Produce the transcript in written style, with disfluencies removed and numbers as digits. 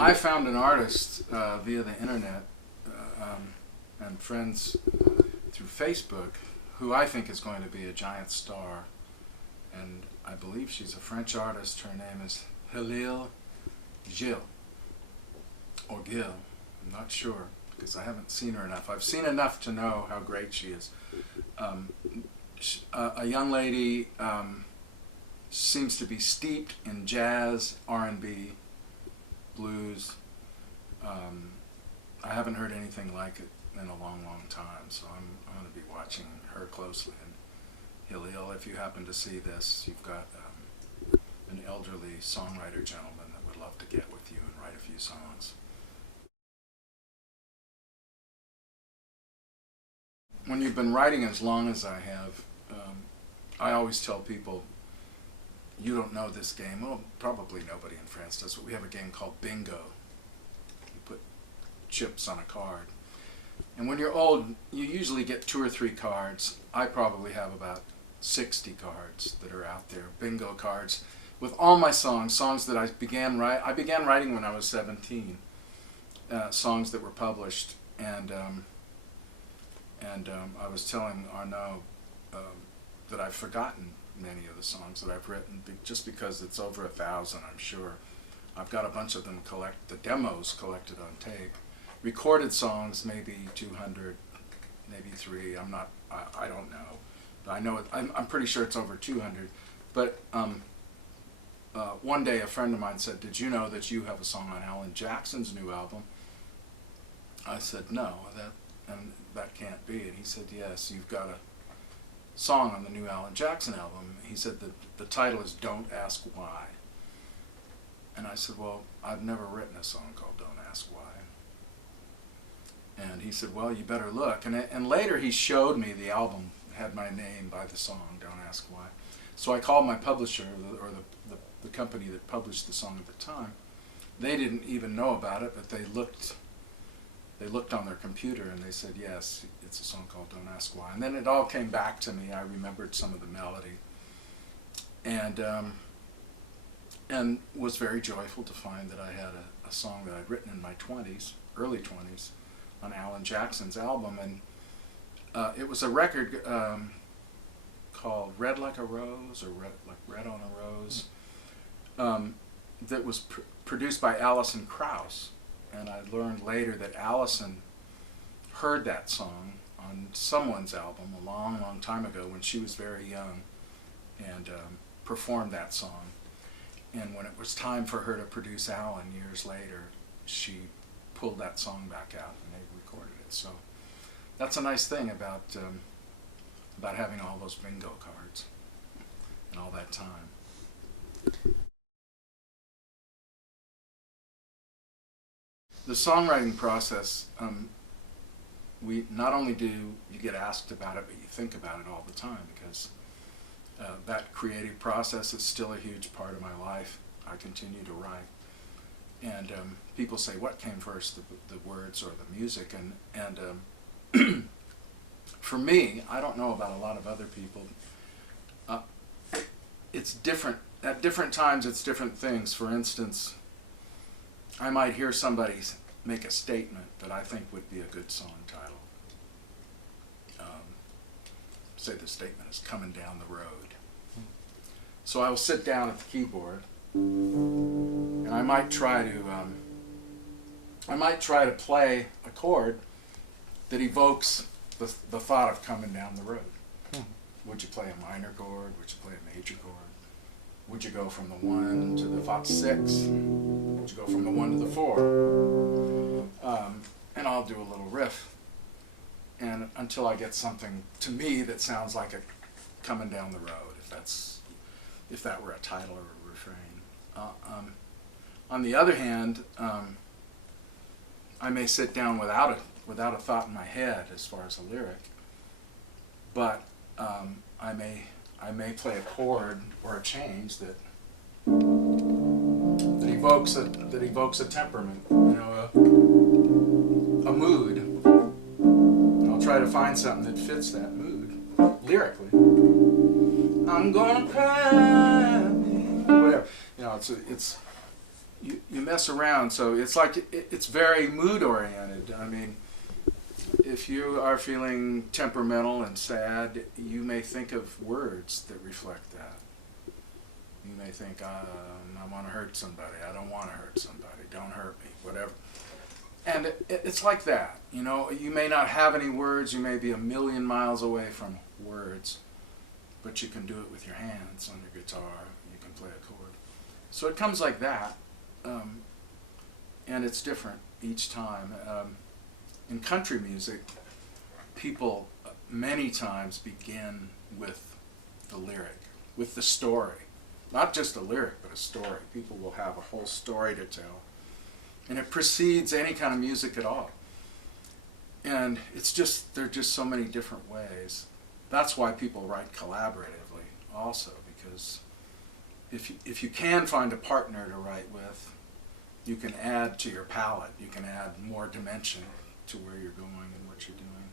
I found an artist via the internet and friends through Facebook who I think is going to be a giant star. And I believe she's a French artist. Her name is Gil, or Gil. I'm not sure because I haven't seen her enough. I've seen enough to know how great she is. A young lady seems to be steeped in jazz, R&B, blues. I haven't heard anything like it in a long, long time, so I'm going to be watching her closely. And Hilil, if you happen to see this, you've got an elderly songwriter gentleman that would love to get with you and write a few songs. When you've been writing as long as I have, I always tell people, you don't know this game. Well, probably nobody in France does, but we have a game called bingo. You put chips on a card. And when you're old, you usually get 2 or 3 cards. I probably have about 60 cards that are out there, bingo cards, with all my songs that I began writing when I was 17, songs that were published, and I was telling Arnaud that I've forgotten many of the songs that I've written, just because it's over 1,000, I'm sure. I've got a bunch of them the demos collected on tape. Recorded songs, maybe 200, maybe 3, I don't know. I know I'm pretty sure it's over 200. But one day a friend of mine said, "Did you know that you have a song on Alan Jackson's new album?" I said, "No, that can't be." And he said, "Yes, you've got a song on the new Alan Jackson album." He said that the title is "Don't Ask Why." And I said, "Well, I've never written a song called Don't Ask Why." And he said, "Well, you better look." And later he showed me the album had my name by the song "Don't Ask Why." So I called my publisher, or the company that published the song at the time. They didn't even know about it, but they looked on their computer and they said, "Yes, it's a song called Don't Ask Why." And then it all came back to me. I remembered some of the melody, and was very joyful to find that I had a song that I'd written in my 20s, early 20s, on Alan Jackson's album. And it was a record called "Red Like a Rose," or Red on a Rose, that was produced by Alison Krauss. And I learned later that Alison heard that song on someone's album a long, long time ago when she was very young, and performed that song. And when it was time for her to produce Alan years later, she pulled that song back out and they recorded it. So that's a nice thing about having all those bingo cards and all that time. The songwriting process, we not only do you get asked about it, but you think about it all the time, because that creative process is still a huge part of my life. I continue to write, and people say, "What came first, the words or the music?" And for me, I don't know about a lot of other people. It's different at different times. It's different things. For instance, I might hear somebody make a statement that I think would be a good song title. Say the statement is "coming down the road." So I will sit down at the keyboard, and I might try to play a chord that evokes the thought of coming down the road. Would you play a minor chord? Would you play a major chord? Would you go from the 1 to the 5/6? Would you go from the 1 to the 4? And I'll do a little riff, and until I get something to me that sounds like a "coming down the road," if that were a title or a refrain. On the other hand, I may sit down without a thought in my head as far as a lyric, but I may play a chord or a change that evokes a temperament, a mood. And I'll try to find something that fits that mood lyrically. I'm gonna cry, whatever. you mess around. So it's like it's very mood oriented. I mean, if you are feeling temperamental and sad, you may think of words that reflect that. You may think, I want to hurt somebody. I don't want to hurt somebody. Don't hurt me. Whatever. And it's like that. You know, you may not have any words. You may be a million miles away from words, but you can do it with your hands on your guitar. You can play a chord. So it comes like that, and it's different each time. In country music, people many times begin with the lyric, with the story. Not just a lyric, but a story. People will have a whole story to tell. And it precedes any kind of music at all. And it's just, there are just so many different ways. That's why people write collaboratively also, because if you can find a partner to write with, you can add to your palette. You can add more dimension to where you're going and what you're doing.